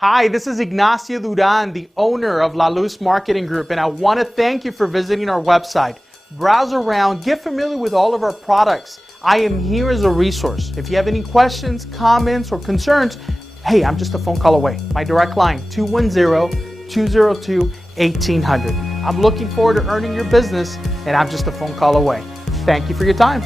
Hi, this is Ignacio Duran, the owner of La Luz Marketing Group, and I want to thank you for visiting our website. Browse around, get familiar with all of our products. I am here as a resource. If you have any questions, comments, or concerns, hey, I'm just a phone call away. My direct line, 210-202-1800. I'm looking forward to earning your business, and I'm just a phone call away. Thank you for your time.